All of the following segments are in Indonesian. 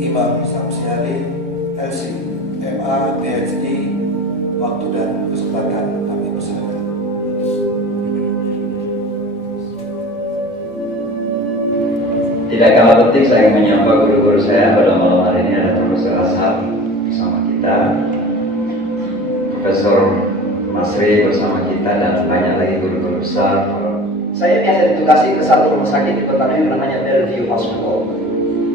Imam Samsi Ali, LC, MA, PhD. Waktu dan kesempatan kami persilakan. Tidak kalah penting saya menyapa guru-guru saya pada malam hari ini. Ada Profesor Ashab bersama kita, Profesor Masri bersama kita, dan banyak lagi guru-guru besar. Saya biasa ditugasi ke satu rumah sakit di kota yang namanya Bellevue Hospital.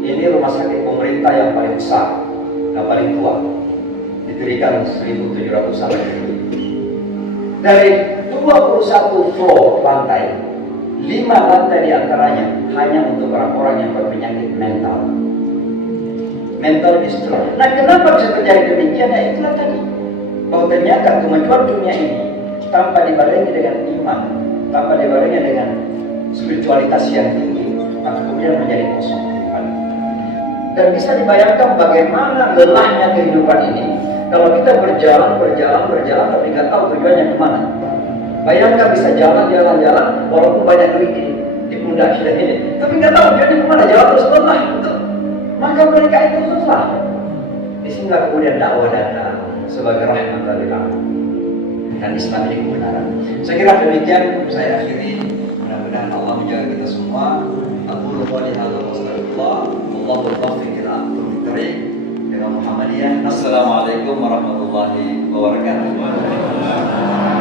Ini rumah sakit pemerintah yang paling besar dan paling tua, didirikan 1700-an. Dari 21 floor lantai, 5 lantai diantaranya hanya untuk orang-orang yang berpenyakit mental distress. Nah, kenapa bisa terjadi demikian? Ya itulah tadi, bahwa ternyata kemajuan dunia ini tanpa dibarengi dengan iman, tanpa dibarengi dengan spiritualitas yang tinggi, maka kemudian menjadi kosong. Dan bisa dibayangkan bagaimana lelahnya kehidupan ini kalau kita berjalan tapi nggak tahu tujuannya kemana. Bayangkan bisa jalan walaupun banyak duit di pundak kita ini, tapi nggak tahu tujuannya kemana, jalan terus lelah. Maka mereka itu lelah. Disinilah kemudian dakwah datang sebagai rahmat dari Allah dan Islam ini kebenaran. Saya kira demikian saya akhiri. Mudah-mudahan Allah menjaga kita semua. Aku qouli hadza wa astagfirullah. Allahu taufiq ila aqwamit dengan Muhammadiyah. Assalamualaikum warahmatullahi wabarakatuh.